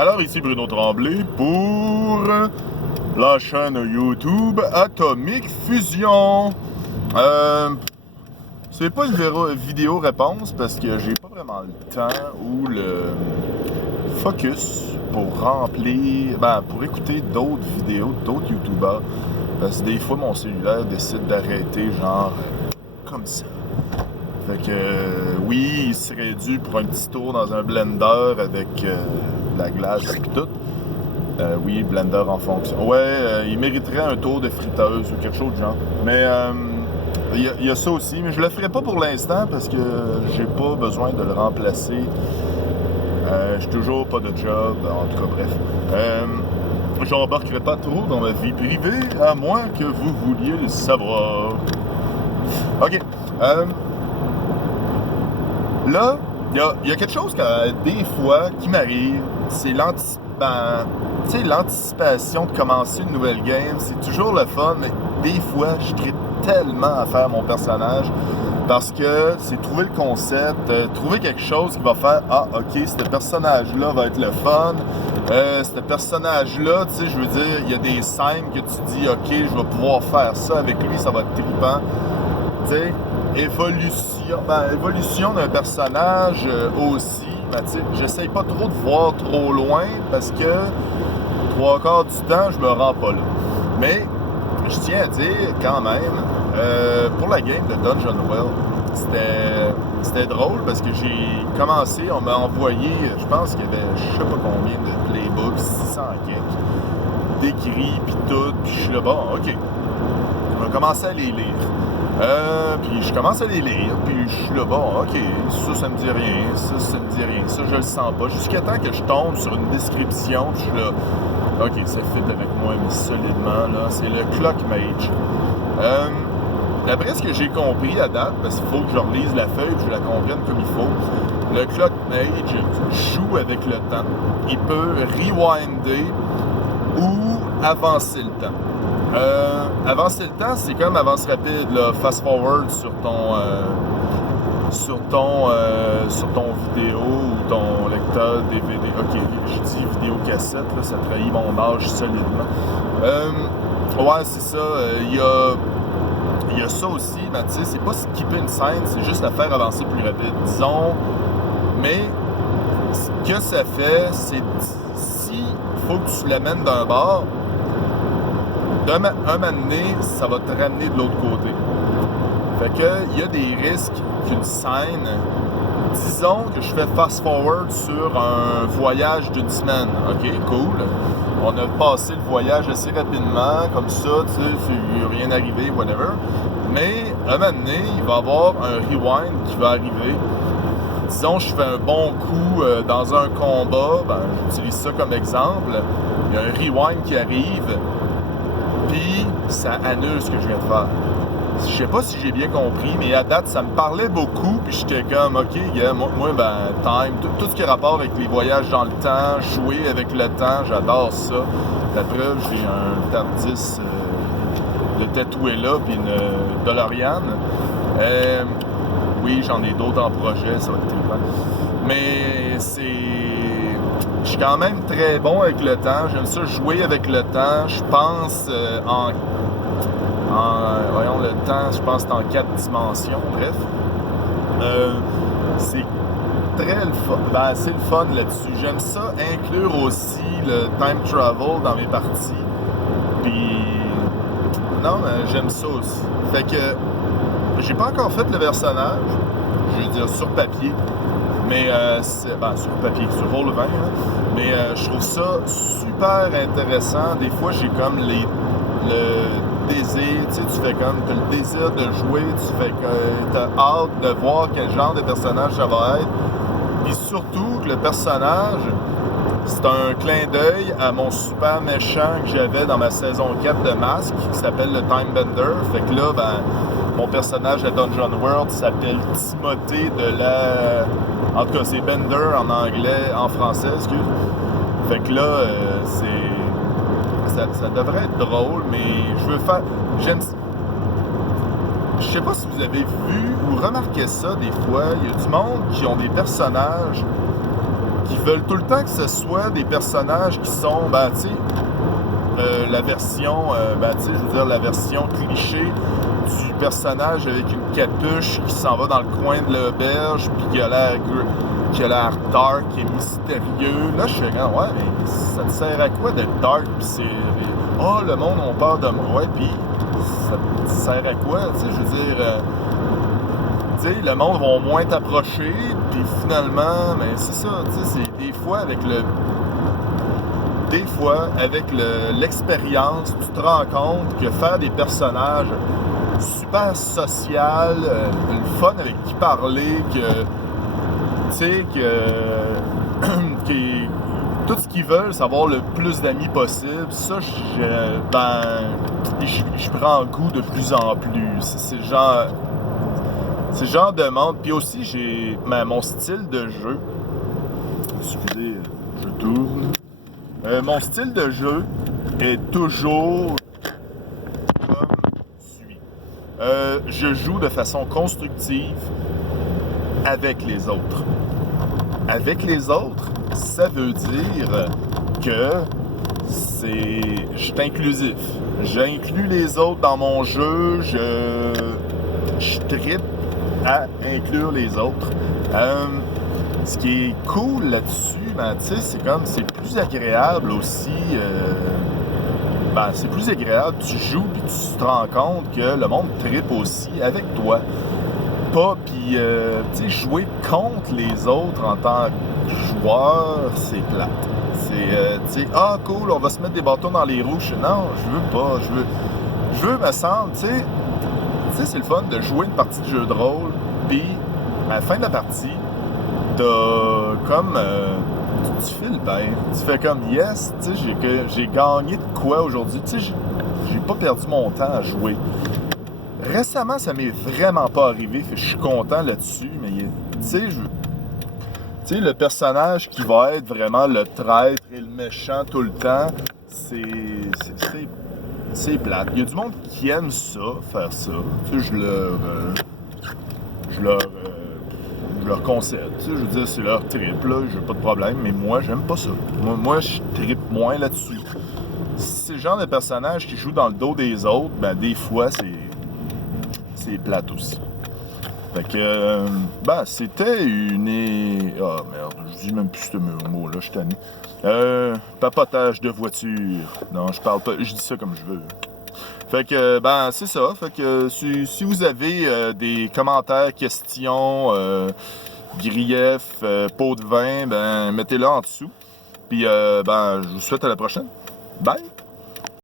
Alors ici Bruno Tremblay pour la chaîne YouTube Atomic Fusion. C'est pas une vidéo réponse parce que j'ai pas vraiment le temps ou le focus pour remplir, pour écouter d'autres vidéos d'autres YouTubers. Parce que des fois mon cellulaire décide d'arrêter genre comme ça. Fait que oui, il serait dû pour un petit tour dans un blender avec de la glace et tout. Oui, blender en fonction. Ouais, il mériterait un tour de friteuse ou quelque chose du genre. Mais il y a ça aussi, mais je le ferai pas pour l'instant parce que j'ai pas besoin de le remplacer. J'ai toujours pas de job, en tout cas bref. J'embarquerai pas trop dans ma vie privée, à moins que vous vouliez le savoir. OK. Là, il y a quelque chose que des fois qui m'arrive, c'est l'anticipation de commencer une nouvelle game. C'est toujours le fun, mais des fois, je tripe tellement à faire mon personnage parce que c'est trouver le concept, trouver quelque chose qui va faire « Ah, OK, ce personnage-là va être le fun. Ce personnage-là, tu sais, je veux dire, il y a des scènes que tu dis « OK, je vais pouvoir faire ça avec lui, ça va être trippant. » Tu sais, évolution d'un personnage aussi. Tu sais, j'essaye pas trop de voir trop loin parce que 3/4 du temps, je me rends pas là. Mais je tiens à dire quand même, pour la game de Dungeon World, c'était drôle parce que j'ai commencé, on m'a envoyé, je pense qu'il y avait je sais pas combien de playbooks, 600 quelques, d'écrits puis tout, puis je suis là, bon, ok, on va commencer à les lire. Puis je commence à les lire, puis je suis là, bon, ok, ça me dit rien, ça me dit rien, ça je le sens pas, jusqu'à temps que je tombe sur une description, puis je suis là, ok, ça fit avec moi, mais solidement, là, c'est le Clock Mage. D'après ce que j'ai compris à date, parce qu'il faut que je relise la feuille, que je la comprenne comme il faut, le Clock Mage joue avec le temps, il peut rewinder ou avancer le temps. Avancer le temps, c'est comme avance rapide, là, fast forward sur ton vidéo ou ton lecteur DVD. Ok, je dis vidéo cassette, là, ça trahit mon âge solidement. Ouais, c'est ça. Il y a ça aussi, ben, tu sais, c'est pas skipper une scène, c'est juste la faire avancer plus rapide, disons. Mais ce que ça fait, c'est si faut que tu l'amènes d'un bord, un moment donné, ça va te ramener de l'autre côté. Fait que, il y a des risques qu'une scène, disons que je fais fast-forward sur un voyage d'une semaine. OK, cool. On a passé le voyage assez rapidement, comme ça, tu sais, il n'y a rien arrivé, whatever. Mais, à un moment donné, il va y avoir un rewind qui va arriver. Disons, je fais un bon coup dans un combat, j'utilise ça comme exemple. Il y a un rewind qui arrive, puis ça annule ce que je viens de faire. Je sais pas si j'ai bien compris, mais à date, ça me parlait beaucoup, puis j'étais comme, OK, gars, moi time, tout ce qui a rapport avec les voyages dans le temps, jouer avec le temps, j'adore ça. La preuve, j'ai un TARDIS de tatoué là, puis une DeLorean. Oui, j'en ai d'autres en projet, ça va être trippant. Mais je suis quand même très bon avec le temps. J'aime ça jouer avec le temps. Je pense voyons le temps, je pense que c'est en 4 dimensions, bref. C'est très le fun. C'est le fun là-dessus. J'aime ça inclure aussi le time travel dans mes parties. Puis non, mais j'aime ça aussi. Fait que j'ai pas encore fait le personnage, je veux dire sur papier. Mais sur papier, sur Roll20, hein. Mais je trouve ça super intéressant. Des fois, j'ai comme le désir, tu sais, tu fais comme, t'as le désir de jouer, tu fais que t'as hâte de voir quel genre de personnage ça va être. Et surtout que le personnage, c'est un clin d'œil à mon super méchant que j'avais dans ma saison 4 de Masque, qui s'appelle le Time Bender. Fait que là, mon personnage à Dungeon World s'appelle Timothée de la... En tout cas, c'est Bender en anglais, en français, excuse. Fait que là, ça devrait être drôle, mais je veux faire... Je sais pas si vous avez vu ou remarqué ça des fois, il y a du monde qui ont des personnages qui veulent tout le temps que ce soit des personnages qui sont, ben, tu sais, la version, ben, tu sais, je veux dire, la version cliché du personnage avec une capuche qui s'en va dans le coin de l'auberge, puis qui a l'air dark et mystérieux. Là, je suis comme, ouais, mais ça te sert à quoi d'être dark, puis c'est... Oh, le monde a peur de moi, ouais, puis ça te sert à quoi, tu sais, je veux dire... tu sais, le monde va moins t'approcher, puis finalement, mais c'est ça, tu sais, c'est des fois avec l'expérience, tu te rends compte que faire des personnages super social, le fun avec qui parler, que tu sais que tout ce qu'ils veulent, c'est avoir le plus d'amis possible. Ça, je prends goût de plus en plus. C'est le genre de monde. Puis aussi, j'ai mon style de jeu. Excusez, je tourne. Mon style de jeu est toujours comme suit. Je joue de façon constructive avec les autres. Avec les autres, ça veut dire que je suis inclusif. J'inclus les autres dans mon jeu, je trippe à inclure les autres. Ce qui est cool là-dessus, ben, tu sais, c'est plus agréable aussi. C'est plus agréable. Tu joues puis tu te rends compte que le monde trippe aussi avec toi. Pas, puis, tu sais, jouer contre les autres en tant que joueur, c'est plate. C'est, tu sais, ah, cool, on va se mettre des bâtons dans les roues. Non, je veux pas. Je veux, me sentir, tu sais, c'est le fun de jouer une partie de jeu de rôle, puis à la fin de la partie, t'as comme... tu files bien. Tu fais comme, yes, tu sais, j'ai gagné de quoi aujourd'hui. Tu sais, j'ai pas perdu mon temps à jouer. Récemment, ça m'est vraiment pas arrivé, fait que je suis content là-dessus, mais tu sais, le personnage qui va être vraiment le traître et le méchant tout le temps, c'est plate. Il y a du monde qui aime ça, faire ça. Tu sais, je leur concède. Tu sais, je veux dire, c'est leur trip, là, j'ai pas de problème, mais moi, j'aime pas ça. Moi je trippe moins là-dessus. Si c'est le genre de personnage qui joue dans le dos des autres, ben des fois, c'est plate aussi. Fait que, c'était une... Ah, merde, je dis même plus ce mot-là, je suis tanné. Papotage de voiture. Non, je parle pas, je dis ça comme je veux. Fait que, c'est ça. Fait que, si vous avez des commentaires, questions, griefs, pots de vin, mettez-le en dessous. Puis, je vous souhaite à la prochaine. Bye!